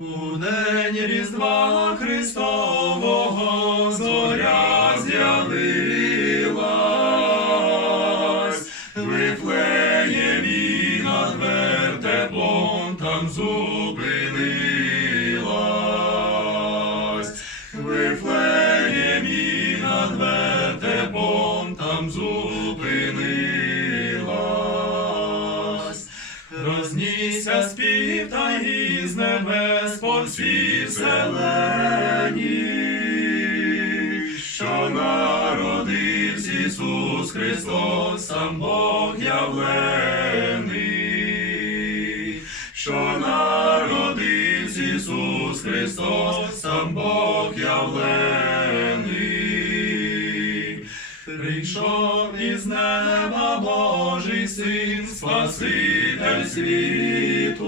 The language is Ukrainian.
У день Різдва Христового зоря з'явилась, Вифлеємі над вертепом там зупинилась, Вифлеємі над вертепом там зупинилась. Рознісся спів та із небес по всій що народився Ісус Христос, сам Бог явлений, що народився Ісус Христос, сам Бог Прийшов із неба Божий син, Спаситель світ.